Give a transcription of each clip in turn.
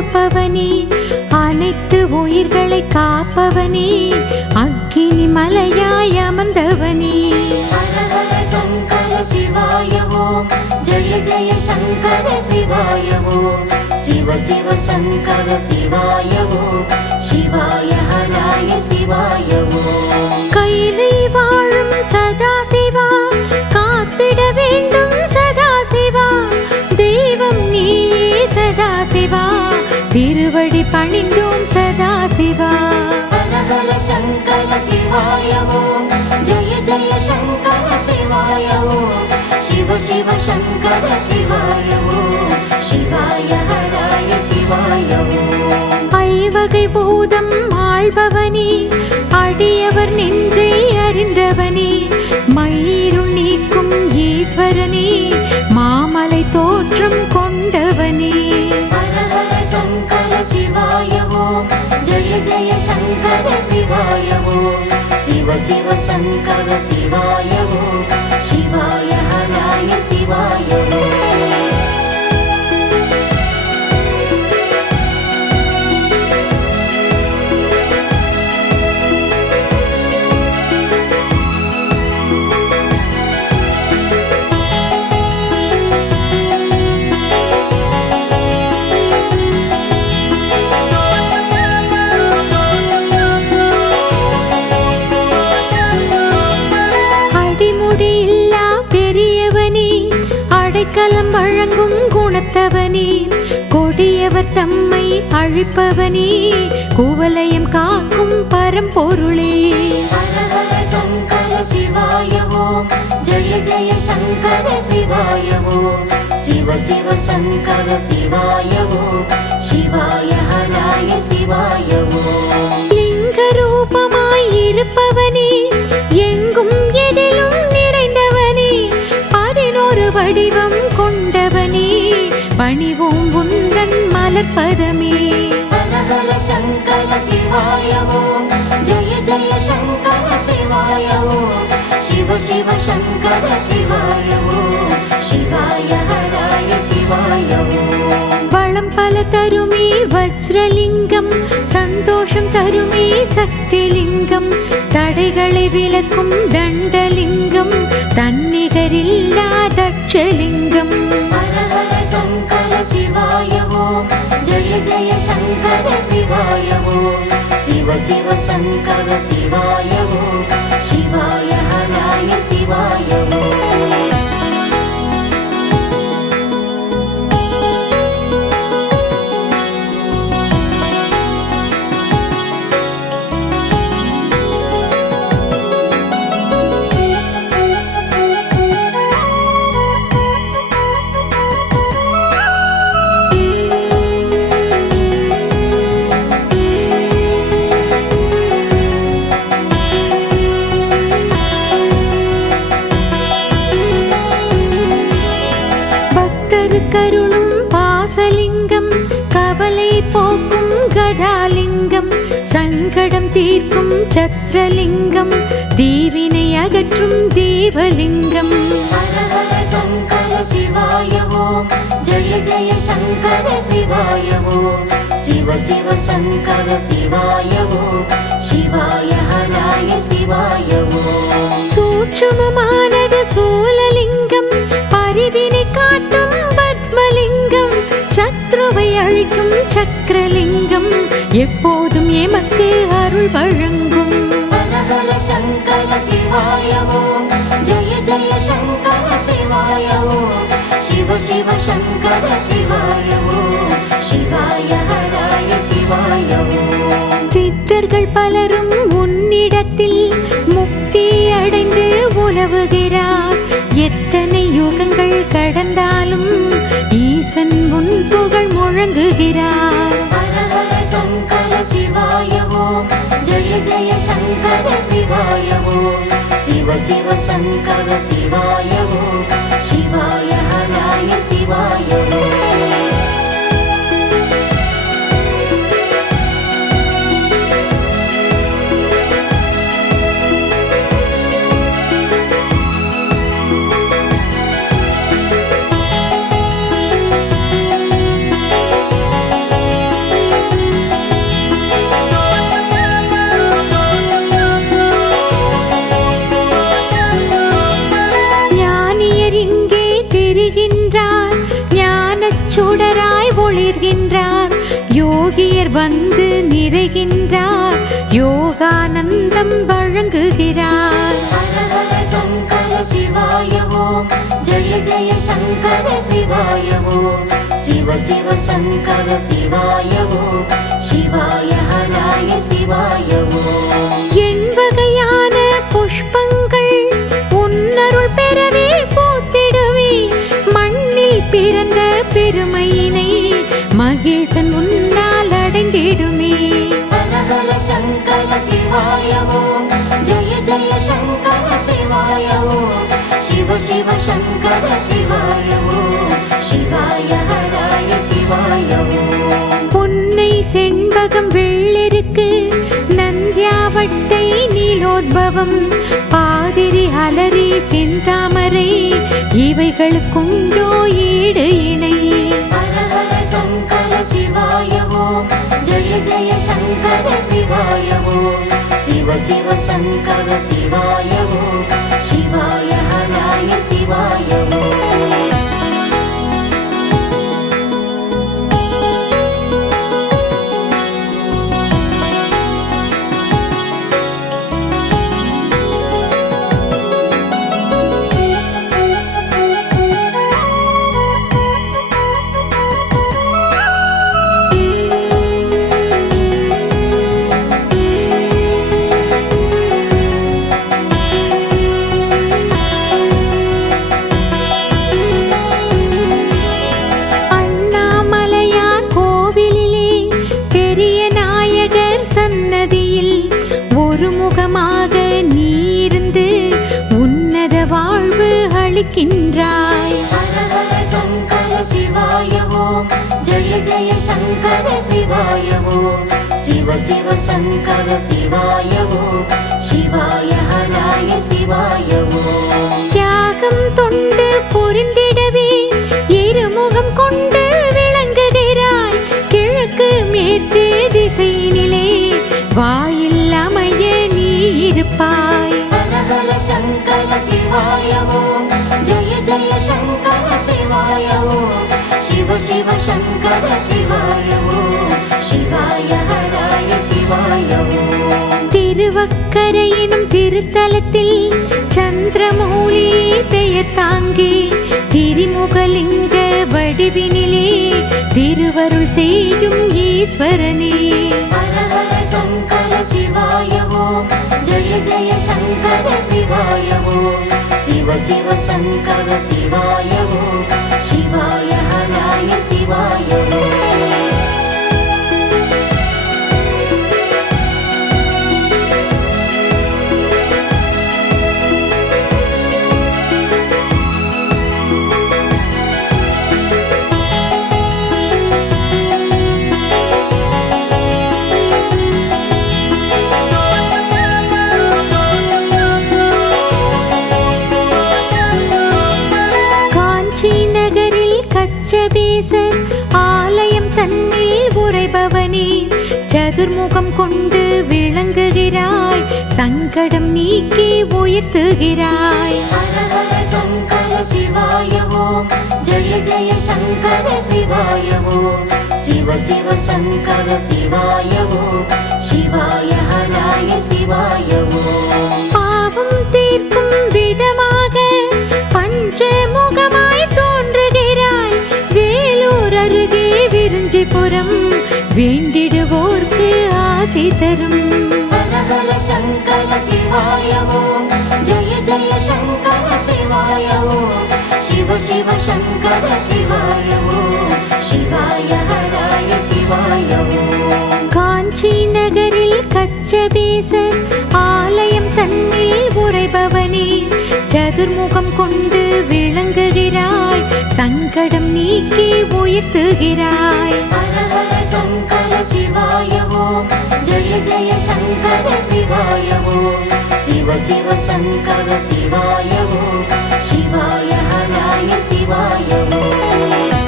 கொடுப்பவனே, அனைத்து உயிர்களை காப்பவனே, அக்கினி மலையாய் அமர்ந்தவனே. ஹர ஹர சங்கர சிவாய ஓம், ஜெய ஜெய சங்கர சிவாய ஓம், சிவ சிவ சங்கர சிவாய ஓம், சிவாய ஹராய சிவாய ஓம். கையிலே வாழும் சதா சிவா, காத்திட வேண்டும் சதா சிவா, தெய்வம் நீயே சதா சிவா, திருவடி பணிந்தோம் சதா சிவா. ஹர ஹர சங்கர சிவாய ஓம், ஜெய ஜெய சங்கர சிவாய ஓம், சிவ சிவ சங்கர சிவாய ஓம், சிவாய ஹராய சிவாய ஓம். ஐவகை பூதம் ஆள்பவனே, அடியவர் நெஞ்சை அறிந்தவனே, மயிருள் நீக்கும் ஈஸ்வரனே, மாமலை தோற்றம் கொண்டவனே. ஹர ஹர சங்கர சிவாய ஓம், ஜெய ஜெய சங்கர சிவாய ஓம், சிவ சிவ சங்கர சிவாய ஓம், சிவாய ஹராய சிவாய ஓம். அடிமுடியில்லா பெரியவனே, அடைக்கலம் வழங்கும் குணத்தவனே, கொடியவர் தம்மை அழிப்பவனே, குவலயம் காக்கும் பரம்பொருளே. ஹர ஹர சங்கர சிவாய ஓம், ஜெய ஜெய சங்கர சிவாய ஓம், சிவ சிவ சங்கர சிவாய ஓம், சிவாய ஹராய சிவாய ஓம். லிங்க ரூபமாய் இருப்பவனே, எங்கும் எதிலும் நிறைந்தவனே, 11 வடிவம் கொண்டவனே, பணிவோம் உந்தன் மலர்பதமே. ஹர ஹர சங்கர சிவாய ஓம், ஜெய ஜெய சங்கர சிவாய ஓம், சிவ சிவ சங்கர சிவாய ஓம், சிவாய ஹராய சிவாய ஓம். வளம் பல தருமே வஜ்ரலிங்கம், சந்தோஷம் தருமே சக்திலிங்கம், தடைகளை விலக்கும் தண்டலிங்கம், தன்னிகரில்லா தட்சலிங்கம். ஹர ஹர சங்கர சிவாய ஓம், ஜெய ஜெய சங்கர சிவாய ஓம், சிவ சிவ சங்கர சிவாய ஓம், சிவாய ஹராய சிவாய ஓம். கருணும் பாசலிங்கம், கவலை போக்கும் கதாலிங்கம், சங்கடம் தீர்க்கும் சத்ரலிங்கம், தீவினை அகற்றும் தேவலிங்கம். ஹர ஹர சங்கர சிவாய ஓம், ஜெய ஜெய சங்கர சிவாய ஓம், சிவ சிவ சங்கர சிவாய ஓம், சிவாய ஹராய சிவாய ஓம். சூட்சுமமானது சூலலிங்கம், பரிவினை காட்டும் பத்மலிங்கம், சத்ருவை அழிக்கும் சக்கரலிங்கம், எப்போதும் எமக்கு அருள் வழங்கும். ஹர ஹர சங்கர சிவாய ஓம், ஜெய ஜெய சங்கர சிவாய ஓம், சிவ சிவ சங்கர சிவாய ஓம், சிவாய ஹராய சிவாய ஓம். சித்தர்கள் பலரும் உன்னிடத்தில் முக்தி அடைந்து உலவுகிறார், எத்தனை யுகங்கள் கடந்தாலும் ஈசன் உன் புகழ் முழங்குகிறார். ஹர ஹர சங்கர சிவாய ஓம், ஜெய ஜெய சங்கர சிவாய ஓம், சிவ சிவ சங்கர சிவாய ஓம், சிவாய ஹராய சிவாய ஓம். வந்து நிறைகின்றார், யோகானந்தம் வழங்குகிறார். ஹர ஹர சங்கர சிவாய ஓம், ஜெய ஜெய சங்கர சிவாய ஓம், சிவ சிவ சங்கர சிவாய ஓம், சிவாய ஹராய சிவாய ஓம். எண்வகையான புஷ்பங்கள் உன்னருள் பெறவே பூத்திடுவே, மண்ணில் பிறந்த பெருமையினை மகேசன் உன்னால் அடைந்திடுமே. ஹர ஹர சங்கர சிவாய ஓம், ஜெய ஜெய சங்கர சிவாய ஓம், சிவ சிவ சங்கர சிவாய ஓம், சிவாய ஹராய சிவாய ஓம். பொன்னை செண்பகம் வெள்ளெருக்கு, நந்தியாவட்டை நீலோத்பவம், பாதிரி அலரி செந்தாமரை, இவைகளுக்குண்டோ ஈடு இணை. ஹர ஹர சங்கர சிவாய ஓம், ஜெய ஜெய சங்கர சிவாய ஓம், சிவ சிவ சங்கர சிவாய ஓம், சிவாய ஹராய சிவாய ஓம். ஹர ஹர சங்கர சிவாய ஓம், ஜெய ஜெய சங்கர சிவாய ஓம், சிவ சிவ சங்கர சிவாய ஓம், சிவாய ஹராய சிவாய ஓம். தியாகம் தொண்டு புரிந்திடவே இருமுகம் கொண்டு விளங்குகிறாய், கிழக்கு மேற்கு திசையினிலே வாயில் அமைய நீ இருப்பாய். ஹர ஹர சங்கர சிவாய ஓம், ஜெய ஜெய சங்கர சிவாய ஓம், சிவ சிவ சங்கர சிவாய ஓம், சிவாய ஹராய சிவாய ஓம். திருவக்கரையினும் திருத்தலத்தில் சந்திரமௌலி பெயர் தாங்கி, திரிமுகலிங்க வடிவினிலே திருவருள் செய்யும் ஈஸ்வரனே. ஹர ஹர சங்கர சிவாய ஓம், ஜெய ஜெய சங்கர சிவாய ஓம், சிவ சிவ சங்கர சிவாய ஓம், சிவாய ஹராய சிவாய ஓம். கச்சபேசர் ஆலயம் தன்னில் உறைபவனே, சதுர்முகம் கொண்டு விளங்குகிறாய், சங்கடம் நீக்கி உயர்த்துகிறாய். ஹர ஹர சங்கர சிவாய ஓம், ஜெய ஜெய சங்கர சிவாய ஓம், சிவ சிவ சங்கர சிவாய ஓம், சிவாய ஹராய சிவாய ஓம். பாவம் தீர்க்கும் விதமாக பஞ்சமுகமாய் தோன்றுகிறாய், வேலூர் அருகே விருஞ்சிபுரம் வேண்டிடுவோர்க்கு ஆசி தரும். ஹர ஹர சங்கர சிவாய ஓம், ஜெய ஜெய சங்கர சிவாய ஓம், சிவ சிவ சங்கர சிவாய ஓம், சிவாய ஹராய சிவாய ஓம். காஞ்சி நகரில் கச்சபேசர் ஆலயம் தன்னில் உறைபவனே, சதுர்முகம் கொண்டு விளங்குகிறாய், சங்கடம் நீக்கி உயர்த்துகிறாய். ஹர ஹர சங்கர சிவாய ஓம், ஜெய ஜெய சங்கர சிவாய ஓம், சிவ சிவ சங்கர சிவாய ஓம், சிவாய ஹராய சிவாய ஓம்.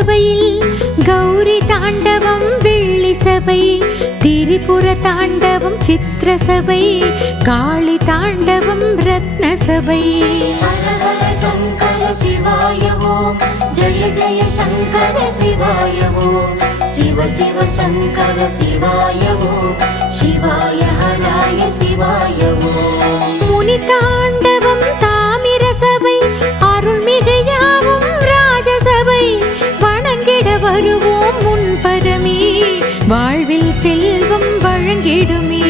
சபையில் கௌரி தாண்டவம் வெள்ளி சபை, திரிபுர தாண்டவம் சித்திர சபை, காளி தாண்டவம் ரத்ன சபை. ஹர ஹர சங்கர சிவாய ஓம், ஜெய ஜெய சங்கர சிவாய ஓம், சிவ சிவ சங்கர சிவாய ஓம், சிவாய ஹராய சிவாய ஓம். முனி தாண்டவம் தாமிர சபை, அருள்மிகையாவும் ராஜசபை, வணங்கிட வருவோம் முன்பதமே, வாழ்வில் செல்வம் வழங்கிடுமே.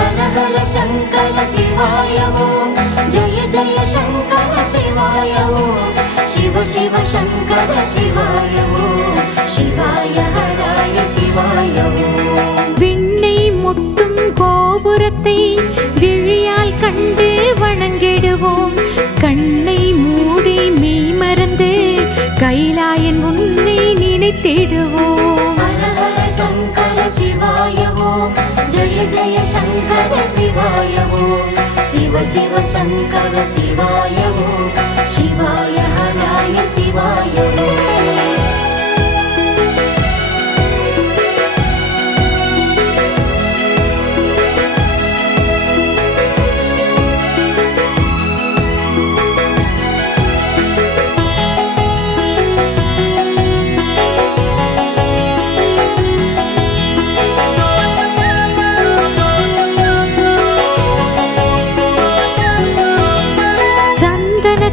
ஹர ஹர சங்கர சிவாய ஓம், ஜெய ஜெய சங்கர சிவாய ஓம், சிவ சிவ சங்கர சிவாய ஓம், சிவாய ஹராய சிவாய ஓம். விண்ணை முட்டும் கோபுரத்தை விழியால் கண்டு வணங்கிடுவோம், கண்ணை மூடி மெய் மறந்து கைலாயன் உன்னை நினைத்திடுவோம். ஹர ஹர சங்கர சிவாய ஓம், ஜெய ஜெய சங்கர சிவாய ஓம், சிவ சிவ சங்கர சிவாய ஓம், சிவாய ஹராய சிவாய ஓம்.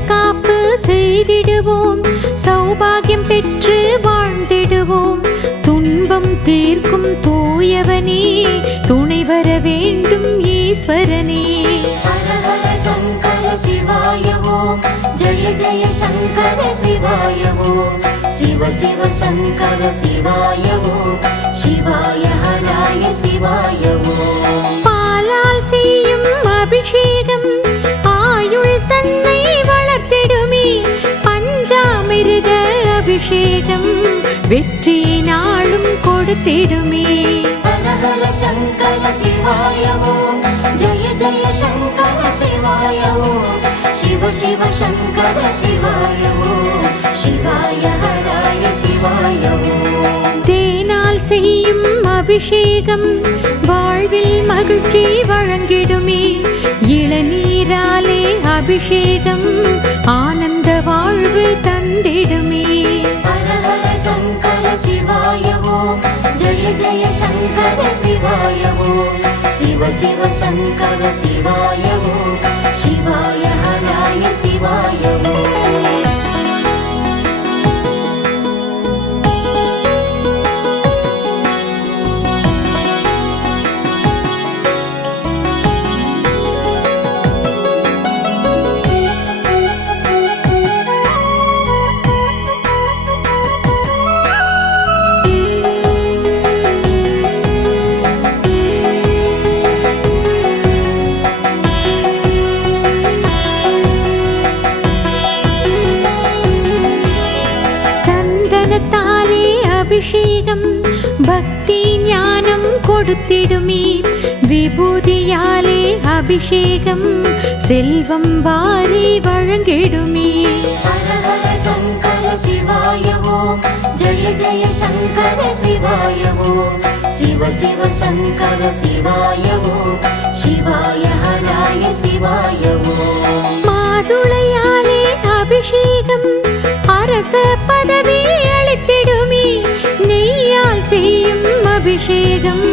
காப்பு செய்திடுவோம், சௌபாகியம் பெற்று வாழ்ந்திடுவோம், துன்பம் தீர்க்கும் தூயவனே, துணை வர வேண்டும் ஈஸ்வரனே. ஹர ஹர சங்கர சிவாய ஓம், ஜெய ஜெய சங்கர சிவாய ஓம், சிவ சிவ சங்கர சிவாய ஓம், சிவாய ஹராய சிவாய ஓம். பாலால் செய்யும் அபிஷேகம் ஆயுள் தன்னை வளர்த்திடுமே, பஞ்சாமிருக அபிஷேகம் வெற்றி நாளும் கொடுத்திடுமே. ஹர ஹர சங்கர சிவாய ஓம், ஜெய ஜெய சங்கர சிவாய ஓம், சிவ சிவ சங்கர சிவாய ஓம், சிவாய ஹராய சிவாய ஓம். தேனால் செய்யும் அபிஷேகம் வாழ்வில் மகிழ்ச்சி வழங்கிடுமே, இளநீராலே அபிஷேகம் ஆனந்த வாழ்வு தந்திடுமே. ஹர ஹர சங்கர சிவாய ஓம், ஜெய ஜெய சங்கர சிவாய ஓம், சிவ சிவ சங்கர சிவாய ஓம், சிவாய ஹராய சிவாய ஓம். சந்தனத்தாலே அபிஷேகம் பக்தி ஞானம் கொடுத்திடுமே, விபூதியாலே அபிஷேகம் செல்வம் வாரி வழங்கிடுமே. ஹர ஹர சங்கர சிவாய ஓம், ஜெய ஜெய சங்கர சிவாய ஓம், சிவ சிவ சங்கர சிவாய ஓம், சிவாய ஹராய சிவாய ஓம். மாதுளையாலே அபிஷேகம் அரச பதவி அளித்திடுமே, நெய்யால் செய்யும் அபிஷேகம்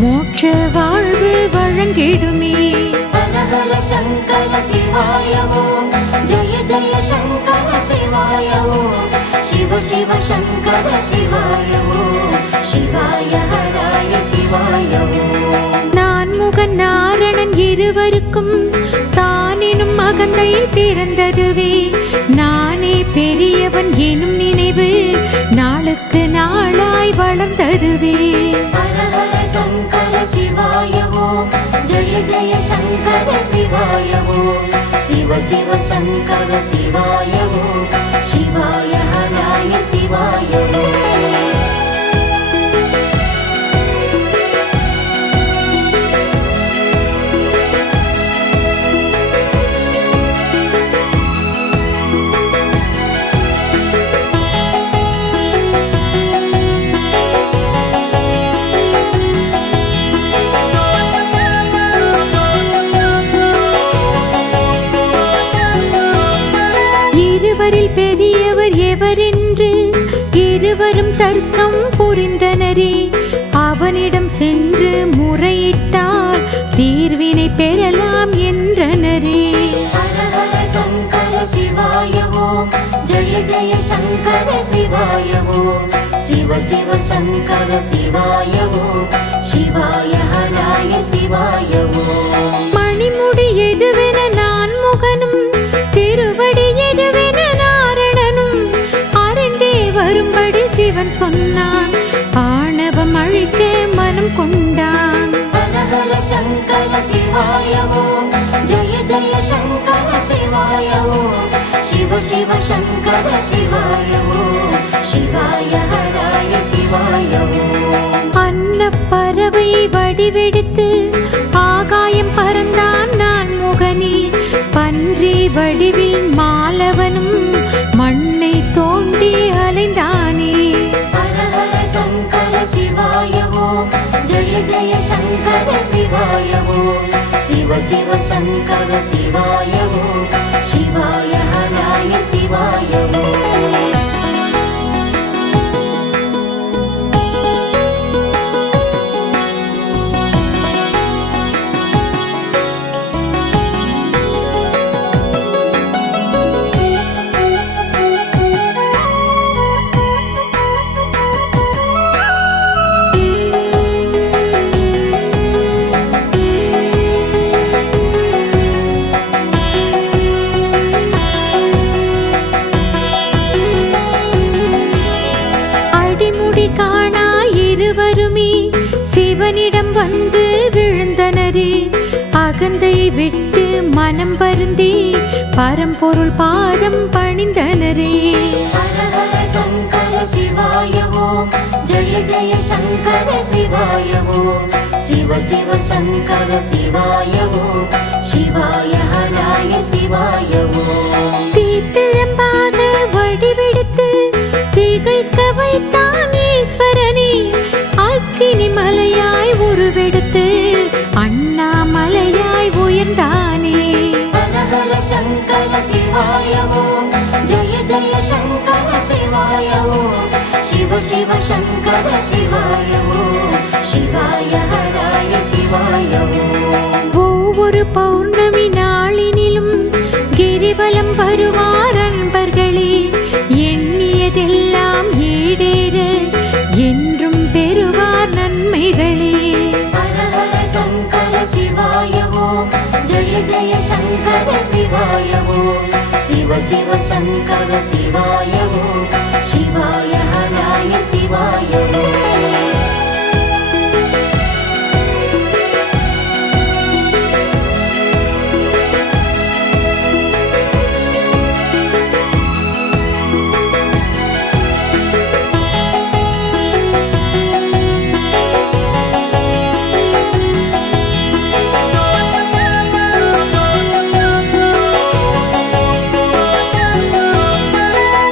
மோட்ச வாழ்வு வழங்கிடுமே. ஹர ஹர சங்கர சிவாய ஓம், ஜெய ஜெய சங்கர சிவாய ஓம், சிவ சிவ சங்கர சிவாய ஓம், சிவாய ஹராய சிவாய ஓம். நான்முகன் நாரணன் இருவருக்கும் தானெனும் மகந்தை பிறந்ததுவே, நானே பெரியவன் எனும் நினைவு நாளுக்கு நாளாய் வளர்ந்ததுவே. ஹர ஹர சங்கர சிவாய ஓம், ஜெய ஜெய சங்கர சிவாய ஓம், சிவ சிவ சங்கர சிவாய ஓம், சிவாய ஹராய சிவாய ஓம். என்னை பெறலாம் என்றனரே. ஹர ஹர சங்கர சிவாய ஓம், ஜெய ஜெய சங்கர சிவாய ஓம், சிவ சிவ சங்கர சிவாய ஓம், சிவாய ஹராய சிவாய ஓம். மணிமுடி எதுவென நான் முகனும், திருவடி எதுவென நாரணனும், அரண்டே வரும்படி சிவன் சொன்னான், ஆணவம் அழிக்க மனம் கொண்டான். ஹர ஹர சங்கர சிவாய ஓம், ஜெய ஜெய சங்கர சிவாய ஓம், சிவ சிவ சங்கர சிவாய ஓம், சிவாய ஹராய சிவாய ஓம். அன்னப்பறவை வடிவெடுத்து ஆகாயம் பறந்தான் நான் முகனே, பன்றி வடிவில் மாலவனும் மண்ணை தோண்டி அலைந்தானே. ஹர ஹர சங்கர சிவாய ஓம், ஜெய ஜெய சங்கர சிவாய ஓம், சிவ சிவ சங்கர சிவாய ஓம், சிவாய ஹராய சிவாய ஓம். அடிமுடி காணா இருவருமே சிவனிடம் வந்து விழுந்தனரே, அகந்தை விட்டு மனம் வருந்தி பரம்பொருள் பாதம் பணிந்தனரே. ஹர ஹர சங்கர சிவாய ஓம், ஜெய ஜெய சங்கர சிவாய ஓம், சிவ சிவ சங்கர சிவாய ஓம், சிவாய ஹராய சிவாய ஓம். தீப்பிழம்பாக வடிவெடுத்து திகைக்க வைத்தான் ஈஸ்வரனே, அக்கினி மலையாய் உருவெடுத்து அண்ணாமலையாய் உயர்ந்தானே. ஹர ஹர சங்கர சிவாய ஓம், ஜெய ஜெய சங்கர சிவாய ஓம், சிவ சிவ சங்கர சிவாய ஓம், சிவாய ஹராய சிவாய ஓம். ஒவ்வொரு பௌர்ணமி நாளினிலும் கிரிவலம் வருவார் அன்பர்களே, எண்ணியதெல்லாம் ஈடேற என்றும் பெறுவார் நன்மைகளே. ஹர ஹர சங்கர சிவாய ஓம், ஜெய ஜெய சங்கர சிவாய ஓம், சிவ சிவ சங்கர சிவாய ஓம், சிவாய ஹராய சிவாய ஓம்.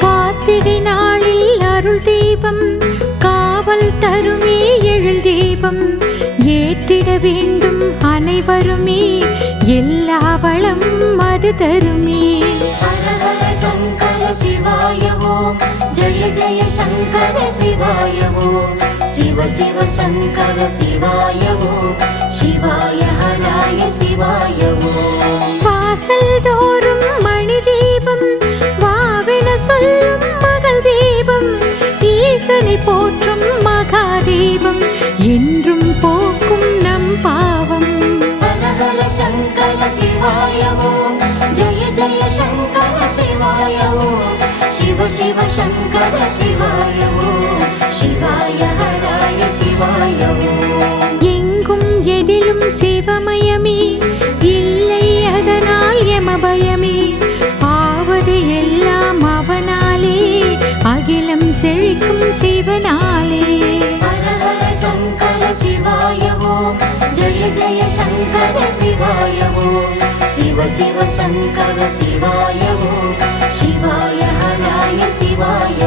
கார்த்திகை நாளில் அருள் தீபம் காவல் தருமே எழில் தீபம், ஏற்றிட வேண்டும் அனைவருமே எல்லா வளமும் அது தருமே. ஹர ஹர சங்கர சிவாய ஓம், ஜெய ஜெய சங்கர சிவாய ஓம், சிவ சிவ சங்கர சிவாய ஓம், சிவாய ஹராய சிவாய ஓம். வாசல் தோறும் மணி தீபம், வாவென சொல்லும் மகள் தீபம், ஈசனை போற்றும் மகாதீபம், என்றும் போக்கும் நம் பாவம். ஹர ஹர சங்கர சிவாய ஓம், ஜெய ஜெய சங்கர சிவாய ஓம், சிவ சிவ சங்கர சிவாய ஓம், சிவாய ஹராய சிவாய ஓம். எங்கும் எதிலும் சிவமயமே, இல்லை அதனால் யமபயமே, ஆவது எல்லாம் அவனாலே, அகிலம் செழிக்கும் சிவனாலே. ஹர ஹர சங்கர சிவாய ஓம், ஜெய ஜெய சங்கர சிவாய ஓம், சிவ சிவ சங்கர சிவாய ஓம், சிவாய ஹராய சிவாய